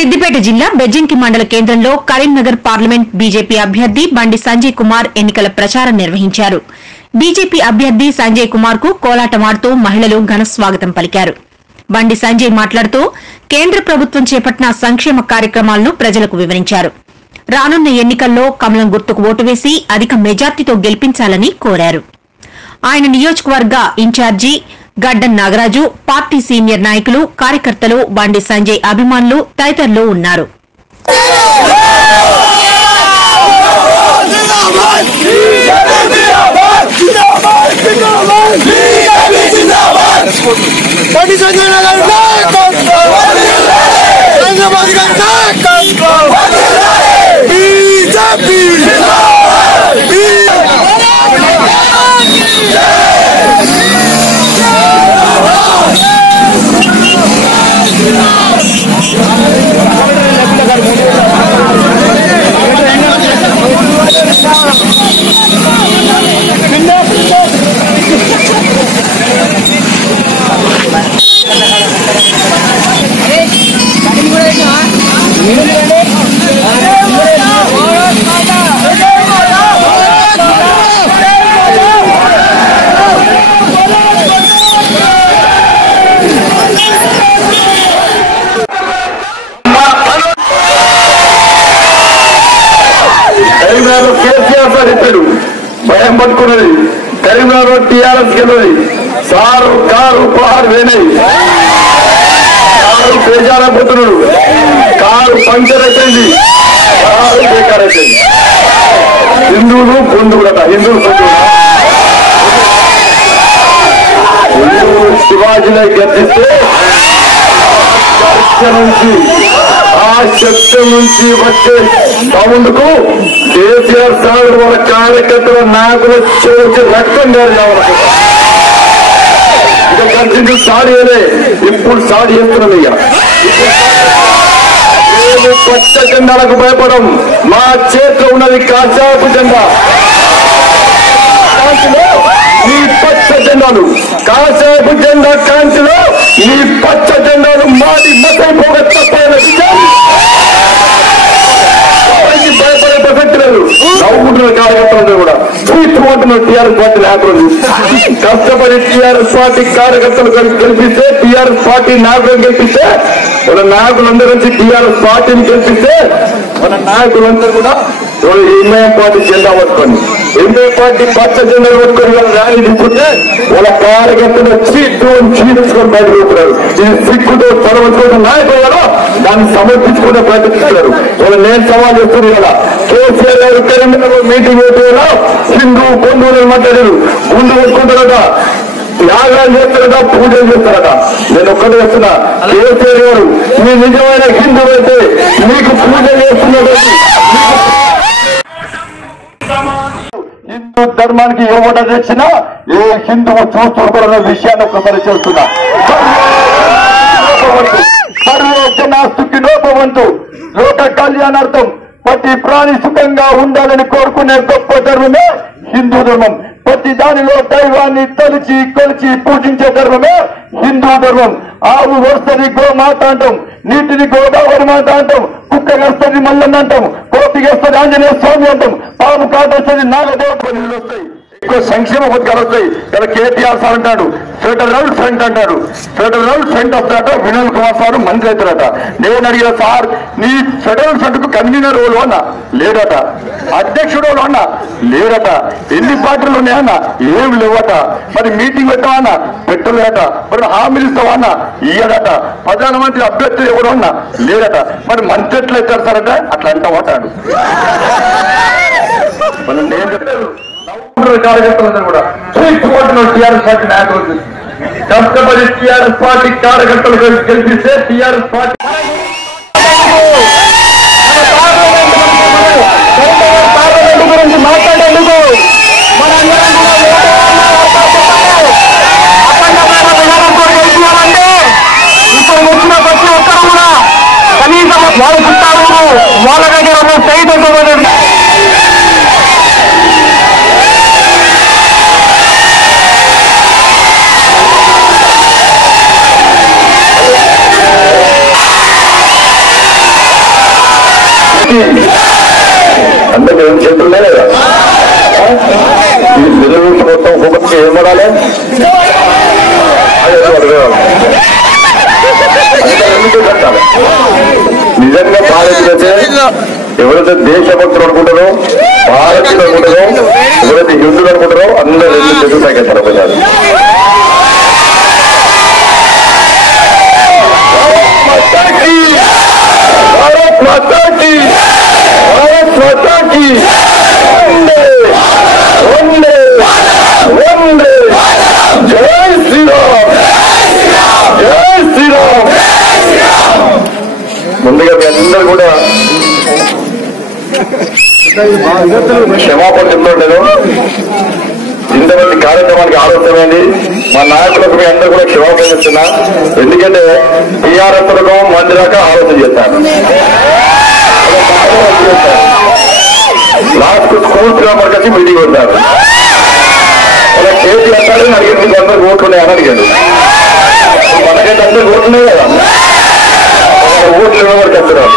సిద్దిపేట జిల్లా బెజ్జంకి మండల కేంద్రంలో కరీంనగర్ పార్లమెంట్ బీజేపీ అభ్యర్థి బండి సంజయ్ కుమార్ ఎన్నికల ప్రచారం నిర్వహించారు. బీజేపీ అభ్యర్థి సంజయ్ కుమార్ కు కోలాటమాడుతూ మహిళలు ఘన స్వాగతం పలికారు. బండి సంజయ్ మాట్లాడుతూ కేంద్ర ప్రభుత్వం చేపట్టిన సంక్షేమ కార్యక్రమాలను ప్రజలకు వివరించారు. రానున్న ఎన్నికల్లో కమలం గుర్తుకు ఓటు వేసి అధిక మెజార్టీతో గెలిపించాలని కోరారు. ఆయన నియోజకవర్గ ఇన్ఛార్జి గడ్డన్ నాగరాజు, పార్టీ సీనియర్ నాయకులు, కార్యకర్తలు, బండి సంజయ్ అభిమానులు తదితరులు ఉన్నారు. భయం పట్టుకున్నది. కరీంనగర్ టీఆర్ఎస్ గెలది. సారు కారు పహారు వేనాయి. కారు పేజారైపోతున్నాడు. కారు పంచర్ అయిపోయింది. కారు బేకార్ అయిపోయింది. హిందువులు పొందుకుడట. హిందువులు శివాజీని గర్జిస్తే నుంచి ఆ శక్తి నుంచి వచ్చే సౌండ్ కు కేసీఆర్ సార్ వాళ్ళ కార్యకర్తల నాయకులు చేసి రక్తం కావాలి. ఇక గర్జించి సాడియలే ఇప్పుడు సాడి చేస్తున్నాం. ఇక మేము పచ్చ జెండాలకు భయపడం. మా చేతిలో ఉన్నది కాషాయపు జెండా. ఈ పచ్చ జెండాలు కాషాయపు జెండా కాంతిలో ఈ పచ్చ జెండాలు మాది మతైపోక తప్పైన విషయం భయపడే ప్రసక్తి లేదు. నవ్వుకుంటున్న కార్యకర్తలు కూడా చూసుకుంటున్నారు. టీఆర్ఎస్ పార్టీ నాయకులు కష్టపడి టీఆర్ఎస్ పార్టీ కార్యకర్తలు గెలిపిస్తే, టీఆర్ఎస్ పార్టీ నాయకులను గెలిపిస్తే, మన నాయకులందరూ నుంచి టీఆర్ఎస్ పార్టీని గెలిపిస్తే మన నాయకులందరూ కూడా ఎంఐఎం పార్టీ జెండా పట్టుకొని, ఎంఐఎం పార్టీ పచ్చ జెండా పట్టుకొని వాళ్ళ ర్యాలీ తీసుకుంటే వాళ్ళ కార్యకర్తలు చీల్చుకొని బయటకు పోతున్నారు. ఇది సిగ్గుతో చదవచ్చుకున్న నాయకులు కదా దాన్ని సమర్పించుకుంటే ప్రయత్నిస్తున్నారు. వాళ్ళు నేను సవాల్ చేస్తున్నారు కదా. కేసీఆర్ గారు కరీంనగర్ మీటింగ్ పెట్టేలా హిందూ బంధువులు మాట్లాడారు. గుండు కొట్టుకుంటారట, యాగాలు చేస్తారట, పూజలు చేస్తారట. నేను ఒక్కటి చేస్తున్నా, కేసీఆర్ గారు మీ నిజమైన హిందూ అయితే మీకు పూజ చేస్తున్నట్టు హిందూ ధర్మానికి ఎవరు తెచ్చినా ఏ హిందువు చూస్తున్న విషయాన్ని ఒకసారి చేస్తున్నా. సర్వే జనాస్తుకి లోపవంతు లోక కళ్యాణార్థం ప్రతి ప్రాణి సుఖంగా ఉండాలని కోరుకునే గొప్ప ధర్మమే హిందూ ధర్మం. ప్రతి దానిలో దైవాన్ని తలిచి కొలిచి పూజించే ధర్మమే హిందూ ధర్మం. ఆవు వస్తుంది గోమాత అంటాం, నీటిని గోదావరి మాత అంటాం, కుక్క వస్తుంది మల్లన్న అంటాం, కోపికి వస్తుంది ఆంజనేయ స్వామి అంటాం, పాము కాటొస్తుంది నాగదేవతలు వస్తాయి. ఎక్కువ సంక్షేమ పథకాలు వస్తాయి. ఇలా కేటీఆర్ సార్ అంటాడు ఫెడరల్ ఫ్రంట్ అంటాడు. ఫెడరల్ ఫ్రంట్ వస్తాడట వినోద్ కుమార్ సార్ మంత్రి అవుతారట. నేను అడిగిన సార్ నీ ఫెడరల్ ఫ్రంట్ కు కన్వీనర్ రోల్ అన్నా లేడట, అధ్యక్షుడు అన్నా లేడట, ఎన్ని పార్టీలు ఉన్నాయన్నా ఏం లేవట, మరి మీటింగ్ పెట్టావన్నా పెట్టలేదట, మరి హామీలు ఇస్తావన్నా ఇయ్యడట, ప్రధానమంత్రి అభ్యర్థి ఎవరు అన్నా లేదట, మరి మంత్రి ఎట్లా ఇస్తారు సార్ అంటే అట్లా అంటావటాడు. మనం నేను చెప్పాను కార్యకర్తలందరూ కూడా చూసుకుంటున్నారు. టీఆర్ఎస్ పార్టీ నాయకులు కష్టపడి టీఆర్ఎస్ పార్టీ కార్యకర్తలు గెలిపిస్తే టీఆర్ఎస్ పార్టీ గురించి మాట్లాడేందుకు మనందరం ఇప్పుడు వచ్చిన ప్రతి ఒక్కరు కూడా కనీసం వాళ్ళ చుట్టాలు వాళ్ళ దగ్గర సైతం అందరూ ఏం చెప్తున్నాయి లేదా తెలుగు మొత్తం ఒక్కొక్కరికి ఏం పడాలి నిజంగా భారతీయులైతే ఎవరైతే దేశభక్తులు అనుకుంటారో భారతీయులు అనుకుంటారో ఎవరైతే హిందువులు అనుకుంటారో అందరూ రెండు తెలుగు తగ్గిస్తారు ప్రజలు భారత్ మాతాకి భారత్ మాతాకి వందే వందే వందే జై శ్రీరామ్ జై శ్రీరామ్. ముందుగా మీ అందరూ కూడా క్షమాపణ చెప్తుండేది ఇంతమంది కార్యక్రమానికి ఆలోచనైంది మా నాయకులకు మీ అందరూ కూడా క్షమాపణ చెప్తున్నా. ఎందుకంటే టీఆర్ఎస్ మంది దాకా ఆలోచన చేస్తాను. లాస్ట్ స్కూల్ గ్రామర్ కలిసి మీటింగ్ ఉంటారు. అలా కేజీ అంటారని అడిగారు మీకు అందరు ఓట్లున్నాయని అడిగాడు. మనకైతే అందరు ఓట్లున్నాయి కదా ఓట్లు ఎవరికి వస్తున్నారు.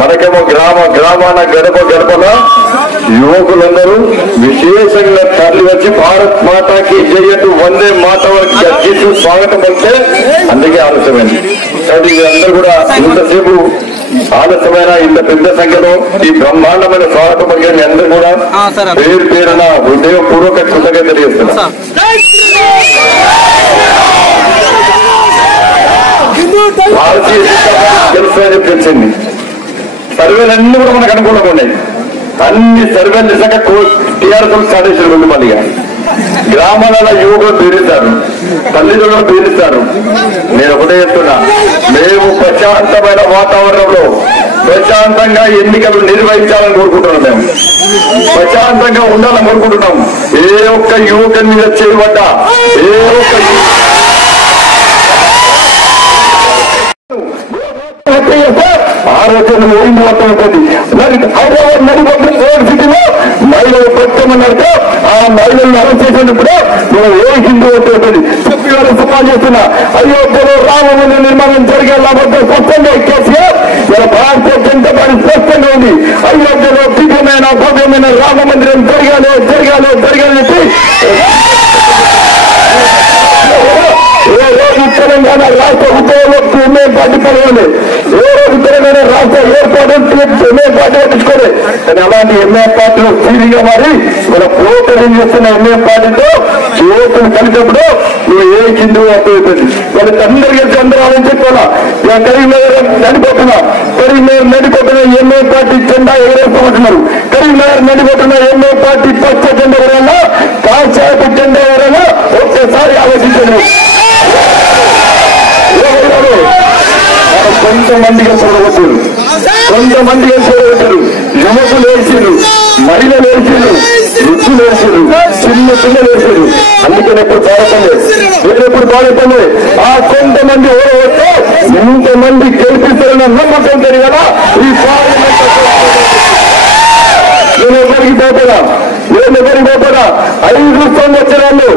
మనకేమో గ్రామాన గడప గడపన యువకులందరూ విశేషంగా తరలి వచ్చి భారత్ మాతాకి జయటు వందే మాత వరకు గర్జిస్తూ స్వాగతం అంటే అందుకే ఆలస్యమైంది. కాబట్టి అందరూ కూడా ఇంతసేపు ఆలస్యమైన ఇంత పెద్ద సంఖ్యలో ఈ బ్రహ్మాండమైన స్వాగతం పలికే మీ అందరూ కూడా పేరు పేరున హృదయపూర్వక కృతజ్ఞత తెలియజేస్తున్నా. భారతీయ తెలుసు తెలిసింది. సర్వేలన్నీ కూడా మనకు అనుకూలంగా ఉన్నాయి. అన్ని సర్వేలు నిజంగా టీఆర్ఎస్ స్టార్ట్ చేశారు. రెండు మళ్ళీగా గ్రామాలలో యువకులు పేరుస్తారు, తల్లిదండ్రులు పేరుస్తారు. నేను ఒకటే చెప్తున్నా, మేము ప్రశాంతమైన వాతావరణంలో ప్రశాంతంగా ఎన్నికలు నిర్వహించాలని కోరుకుంటున్నాం. మేము ప్రశాంతంగా ఉండాలని కోరుకుంటున్నాం. ఏ ఒక్క యువకుని మీద చేయబడ్డా ఏ ఒక్క ఆరోగ్యం ఓడింది మొత్తం అవుతుంది. మరి హైదరాబాద్ నడిపొట్టిన ఓల్డ్ సిటీలో మహిళలు పెట్టమన్నారుగా ఆ మహిళలను అరెస్ట్ చేసినప్పుడు మనం ఏ హిందూ అవుతుంది సుప్రీంలో సవాల్ చేస్తున్నా. అయోధ్యలో రామ మందిర నిర్మాణం జరిగేలాగా స్పష్టంగా కేసీఆర్ ఇలా భారతీయ జనతా పార్టీ స్పష్టంగా ఉంది. అయోధ్యలో దివ్యమైన భవ్యమైన రామ మందిరం జరగాలి జరగాలి జరగాలని చెప్పి ఏ రోజు తెలంగాణ రాష్ట్ర ఉద్యోగంలో ఎంఏ పార్టీ పడవాలి, ఏ రోజు తెలంగాణ రాష్ట్ర ఏర్పాటు ఎంఏ పార్టీ పట్టించుకోవాలి. కానీ అలాంటి ఎంఏ పార్టీలో సీరియగా మారి మన ప్రోటరింగ్ చేస్తున్న ఎంఏ పార్టీతో యువకులు కలిసినప్పుడు నువ్వు ఏ హిందూ అర్థమవుతుంది. వాళ్ళకి అందరూ కలిసి అందరూ ఆలోచించుకోవాలా. ఇలా కరీంనగర్ నడిపోతున్నా, కరీంనగర్ నడిపోతున్న ఎంఏ పార్టీ జెండా ఎగరేస్తామంటున్నారు. కరీంనగర్ నడిపోతున్న ఎంఏ పార్టీ పచ్చ జెండా ఎవరైనా కాషాయపు జెండా ఎవరైనా ఒక్కసారి ఆలోచించండి. కొంతమందిగా చూడవచ్చారు, కొంతమందిగా చూడవచ్చారు. యువకులు వేసారు, మహిళలు వేసారు, వృద్ధులు వేసారు, చిన్న పిల్లలు వేసారు. అందుకని ఎప్పుడు బాధపడలే, వేరెప్పుడు బాధపడలే. ఆ కొంతమంది ఓడవస్తే ఇంతమంది గెలిపిస్తారన్న నమ్మకం తెలియదా ఈ పార్లమెంట్. నేను ఎవరికి పోతాడా, నేను ఎవరికి పోతాడా? 5 సంవత్సరాలు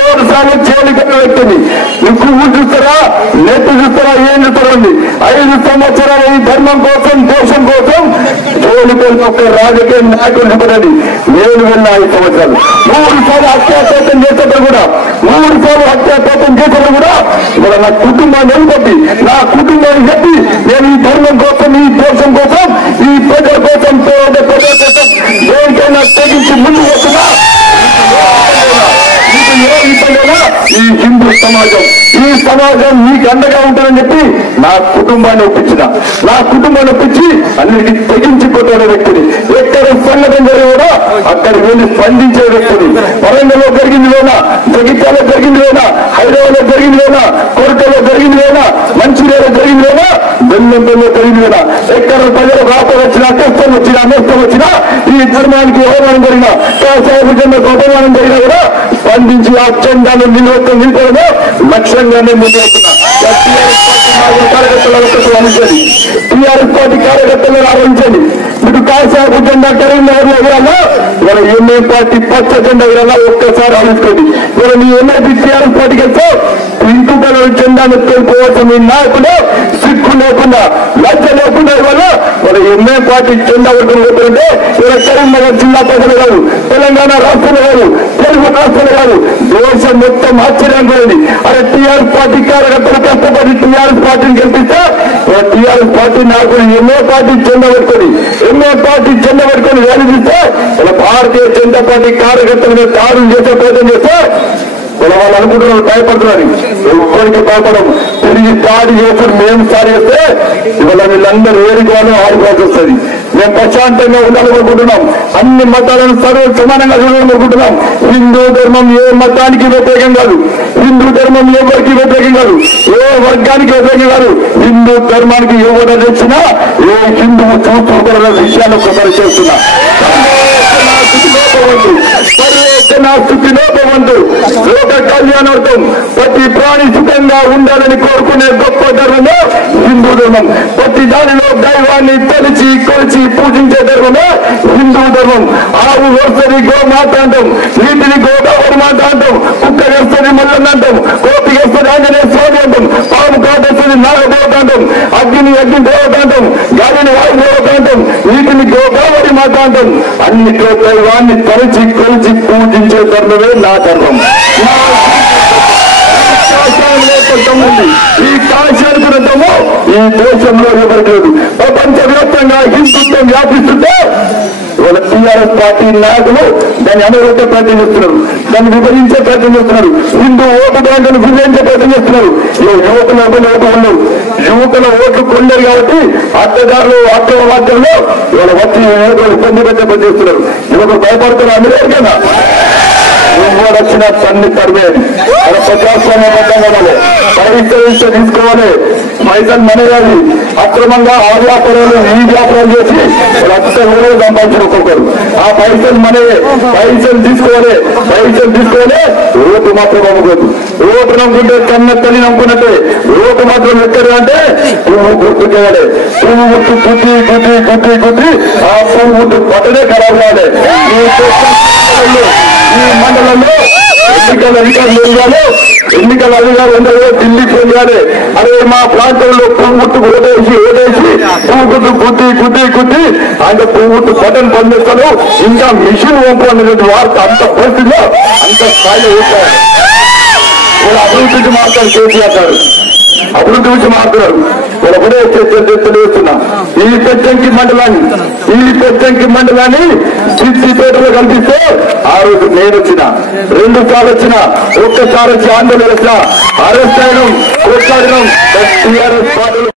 7 సార్లు జైలుకి వ్యక్తిని నువ్వు చూస్తారా, నెట్ చూస్తారా, ఏం చూస్తారండి? 5 సంవత్సరాలు ఈ ధర్మం కోసం దేశం కోసం జైలుకి ఒక్క రాజకీయ నాయకులు చూపడండి. నేను వెళ్ళిన 5 సంవత్సరాలు 3 సార్లు హత్యాప్రయత్నం చేసేటప్పుడు కూడా 3 సార్లు హత్యాప్రయత్నం చేసేటప్పుడు కూడా ఇక్కడ నా కుటుంబాన్ని వెళ్ళి నా కుటుంబాన్ని చెప్పి నేను ఈ ధర్మం కోసం ఈ దేశం కోసం ఈ ప్రజల కోసం ప్రజల కోసం దేనికైనా తెగించి ముందు వస్తున్నా. ఈ హిందూ సమాజం, ఈ సమాజం మీకు అండగా ఉంటుందని చెప్పి నా కుటుంబాన్ని ఒప్పించిన, నా కుటుంబాన్ని ఒప్పించి అన్నిటికీ తెగించిపోతున్న వ్యక్తిని. ఎక్కడ సంఘటన జరిగినా అక్కడికి వెళ్ళి స్పందించే వ్యక్తిని. వరంగల్లో జరిగింది లేనా, జగిత్యాలలో జరిగింది లేనా, హైదరాబాద్ లో జరిగింది లేనా, కోరటలో జరిగింది లేనా, మంచిర్యాలలో జరిగింది లేనా, బెల్లంపల్లిలో జరిగింది లేనా, ఎక్కడ ప్రజలు రాపం వచ్చినా, కష్టం వచ్చినా, నష్టం వచ్చినా, ఈ ధర్మానికి అవమానం జరిగినా, కాషాయపు జెండాకు అవమానం జరిగినా కూడా స్పందించి ఆ జెండాను నిలవడమే లక్ష్యంగానే ముందు వస్తున్నా. కార్యకర్తలు ఆలోచించండి, టీఆర్ఎస్ పార్టీ కార్యకర్తలను ఆలోచించండి. మీకు కాషాయపు జెండా కరీంనగర్ లో ఎగరాలా, ఇవాళ ఎంఏ పార్టీ పచ్చ జెండా ఎగరాలా ఒక్కసారి ఆలోచించుకోండి. ఇవాళ మీ ఎంఐపీ టీఆర్ఎస్ పార్టీకి వెళ్తే ఇంటూ ప్రాంతాలలో జెండాను తెలుపుకోవాల్సిన మీ నాయకుడు సిగ్గు లేకుండా లజ్జ లేకుండా ఇవాళ మన ఎంఏ పార్టీ జెండా పట్టుకుని పోతుంటే ఇవాళ కరీంనగర్ జిల్లా ప్రజలు కాదు, తెలంగాణ రాష్ట్రంలో కాదు, తెలుగు రాష్ట్రంలో కాదు, దేశం మొత్తం ఆశ్చర్యం పోయింది. అరే టీఆర్ఎస్ పార్టీ కార్యకర్తలు కష్టపడి టీఆర్ఎస్ పార్టీని గెలిపిస్తే టీఆర్ఎస్ పార్టీ నాయకుడు ఎంఏ పార్టీ జెండా పట్టుకొని వేలిస్తే ఇలా భారతీయ జనతా పార్టీ కార్యకర్తల మీద దాడులు చేసే ప్రయత్నం చేస్తే వాళ్ళు అనుకుంటున్నారు భయపడుతున్నారు. ఎవరికి భయపడము, తిరిగి దాడి చేసుకుని మేము స్టార్ట్ చేస్తే ఇవాళ వీళ్ళందరూ ఏరికోవాలో ఆడుకోవాల్సి వస్తుంది. మేము ప్రశాంతంగా ఉండాలనుకుంటున్నాం, అన్ని మతాలను సమానంగా చూడాలనుకుంటున్నాం. హిందూ ధర్మం ఏ మతానికి వ్యతిరేకం కాదు, హిందూ ధర్మం ఎవరికి వ్యతిరేకం కాదు, ఏ వర్గానికి వ్యతిరేకం కాదు. హిందూ ధర్మానికి ఎవరు తెచ్చినా ఏ హిందువు చూస్తున్న విషయాన్ని ఒకసారి చేస్తున్నా. పర్యటన స్థితిలో భవంతు లోక కళ్యాణార్థం ప్రతి ప్రాణి సుఖంగా ఉండాలని కోరుకునే గొప్ప ధర్మమే హిందూ ధర్మం. ప్రతి దానిలో దైవాన్ని తలిచి కొలిచి పూజించే ధర్మమే హిందూ ధర్మం. ఆవు వస్తుంది గోమాత అంటాం, నీటిని గోదావరి మాత అంటాం, కుక్క వేస్తుంది మల్లన్న అంటాం, కోతి వేస్తుంది ఆంజనేయ స్వామి అంటాం, పాము కాటేస్తుంది నాగదేవత అంటాం, అగ్ని దేవత అంటాం, గాలిని వాయుదేవత అంటాం, నీటిని గోదావరి మాత అంటాం. అన్నిట్లో దైవాన్ని తలిచి కొలిచి పూజించే ధర్మమే నా ధర్మం. ఈ కాశానికి ధర్మము ఈ దేశంలో ఎవరికి లేదు. ప్రపంచవ్యాప్తంగా హిందుత్వం వ్యాపిస్తుంటే ఇవాళ టీఆర్ఎస్ పార్టీ నాయకులు దాన్ని అమలుపెట్టే ప్రయత్నం చేస్తున్నారు, దాన్ని విభజించే ప్రయత్నం చేస్తున్నారు, హిందూ ఓటు బ్యాంకును విభజించే ప్రయత్నం చేస్తున్నారు. యువకుల ఓటు ఉండవు, యువకుల ఓట్లు కొన్నారు కాబట్టి అత్తగారులు అత్తల మాధ్యంలో ఇవాళ వచ్చి ఇబ్బంది పెట్టే ప్రయత్నం చేస్తున్నారు. యువకులు భయపడుతున్నారు అమెరికా ఎవరు వచ్చినా తన్ని సర్వే అలా ప్రజాస్వామ్యబద్ధం కావాలి, పరీక్ష తీసుకోవాలి, పైసలు మనయాలి. అక్రమంగా ఆ వ్యాపారాలు ఈ వ్యాపారాలు చేసి లక్ష రూపాయలు సంపాదించిన ఒక్కొక్కరు ఆ పైసలు మనయే. పైసలు తీసుకోవాలి, ఓటు మాత్రం నమ్ముకోదు. ఓటు నమ్ముకుంటే కన్న తల్లి నమ్ముకున్నట్టే. ఓటు మాత్రం ఎక్కడ అంటే పువ్వు గుర్తుకేయాలి. పువ్వు గుర్తు గుద్ది ఆ పువ్వు గుర్తు పట్టనే ఖరాబ్ కావాలి. ఈ మండలంలో ఎన్నికల అధికారులు అందరూ ఢిల్లీకి వెళ్ళాలి. అదే మా ప్రాంతంలో పువ్వుట్టు ఓటేసి పువ్వుట్టు గుద్ది అంటే పువ్వుట్టు బటన్ పనిచేస్తాను ఇంకా మిషన్ ఓపు అనేటువంటి వార్త అంత పరిస్థితిలో అంత స్థాయిలో వేశారు. అభివృద్ధి మాట్లాడు కేసీఆర్ గారు, అభివృద్ధి గురించి మాట్లాడారు. ఒకటే తెలియజేస్తున్నా, ఈ పెద్దంకి మండలాన్ని సిద్దిపేటలో కనిపిస్తే ఆ రోజు నేను వచ్చిన, 2 సార్లు వచ్చిన, ఒక్కసారి వచ్చి ఆందోళన వచ్చిన, అరెస్ట్ అయినాం, కొట్లాడినాం. టీఆర్ఎస్ పార్టీలు